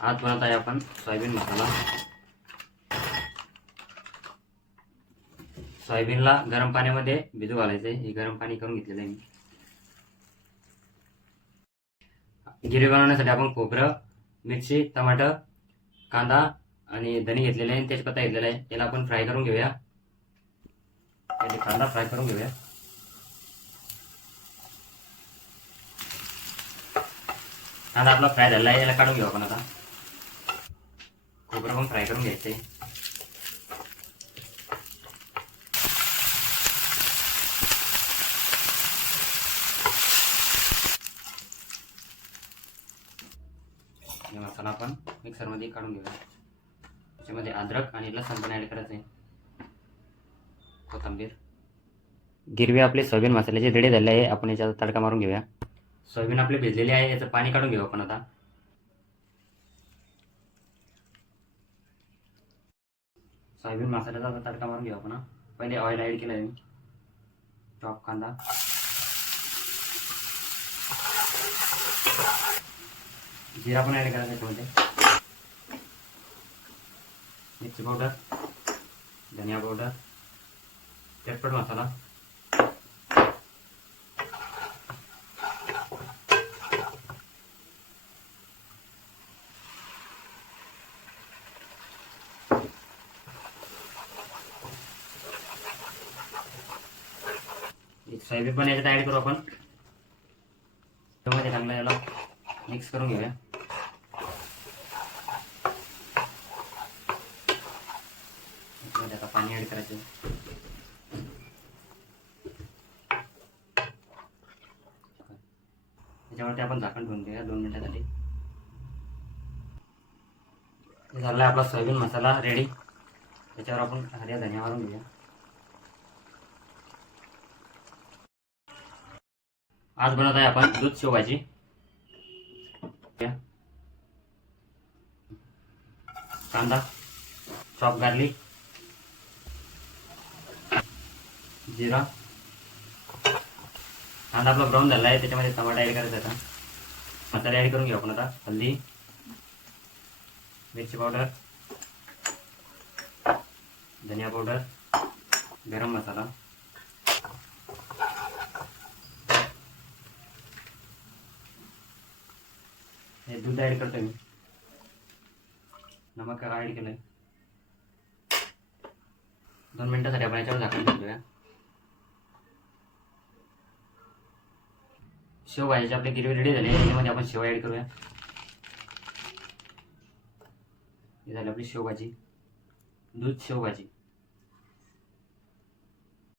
आज बनवत आहे आपण सोयाबीन मसाला। सोयाबीनला गरम पाण्यामध्ये भिजू घालायचे। हे गरम पाणी करून घेतलेलं आहे मी। गिरवी बनवण्यासाठी आपण खोबरं, मिरची, टमाटर, कांदा आणि धने घेतलेले आहे, तेजपत्ता घेतलेला आहे। याला आपण फ्राय करून घेऊया। पहिले कांदा फ्राय करून घेऊया। कांदा आपला फ्राय झाला आहे, याला काढून घेऊ आपण आता। खोबरं पण फ्राय करून घ्यायचं आहे। हे मसाला आपण मिक्सरमध्ये काढून घेऊया। त्याच्यामध्ये अद्रक आणि लसूण पण ॲड करायचं आहे, कोथिंबीर। गिरवी आपले सोयाबीन मसाल्याचे रेडी झाले आहे। आपण याच्यात तडका मारून घेऊया। सोयाबीन आपले भिजलेले आहे, याचं पाणी काढून घेऊ आपण आता। सोयाबीन मसाल्याचा तडका मारून घेऊ आपण। पहिले ऑइल ॲड केलं आहे, चॉप कांदा, जिरा पण ॲड करायचं त्याच्यामध्ये, मिरची पावडर, धनिया पावडर, चटपट मसाला, एक सोयाबीन पण याच्यात ॲड करू आपण। त्यामध्ये चांगलं याला मिक्स करून घेऊया। त्यामध्ये आता पाणी ॲड करायचं। त्याच्यावरती आपण झाकण ठेवून देऊया 2 मिनिटांसाठी। झाला आपला सोयाबीन मसाला रेडी। त्याच्यावर आपण हऱ्या धनिया मारून घेऊया। आज बनवत आहे आपण दूध शेवभाजी। कांदा, चॉप गार्लिक, जिरा, कांदा आपला ब्राऊन झाला आहे, त्याच्यामध्ये टमाटा ॲड करायचा आता। मसाले ॲड करून घेऊ आपण आता। हल्दी, मिरची पावडर, धनिया पावडर, गरम मसाला, हे दूध ॲड करतो मी, नमक ॲड केलं आहे। 2 मिनिटांसाठी आपण याच्यावर झाकण ठेवूया। शेवभाजीची आपली गिरवी रेडी झाली आहे, त्याच्यामध्ये आपण शेव ॲड करूया। ही झाली आपली शेवभाजी, दूध शेवभाजी।